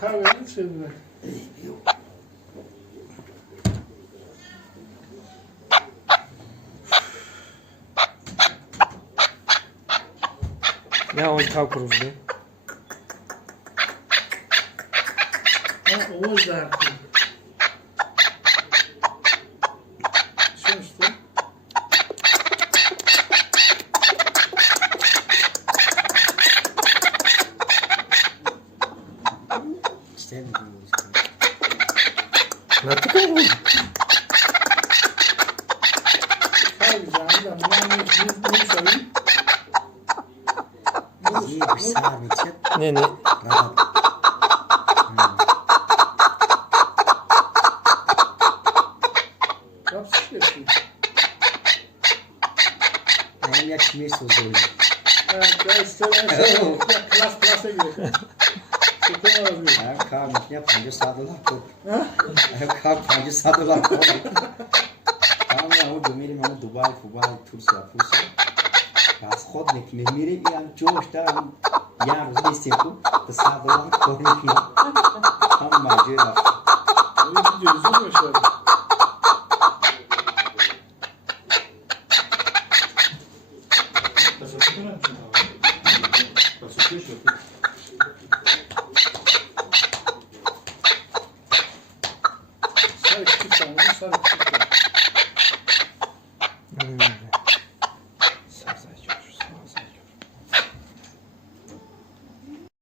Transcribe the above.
Kahvenin içinde. Ya on tav kuruldu. Ha, o yüzden. Sonuçta. İşte Ne tıkıyor? Kahveceğim de yani ne söyleyeyim? iyi bir sarmıcı. Ne? Rahat. Yapsın yapsın. Hem yakışmıyor sözleri. Evet, ya istemem. Klasa gidiyor. Çok olmaz. Hem kahvesini yapınca sadılar kop. Ha? Hem kahvence sadılar kop. Tamam ya o dömerim ama Dubai, Tursiya. Bas خود میری بیان جوش دارم یه روز نیستیم تو صدوان کنیم هم مجرد Öyle bir gözüm yaşadı. Sarı küçük sanırım, sarı küçük.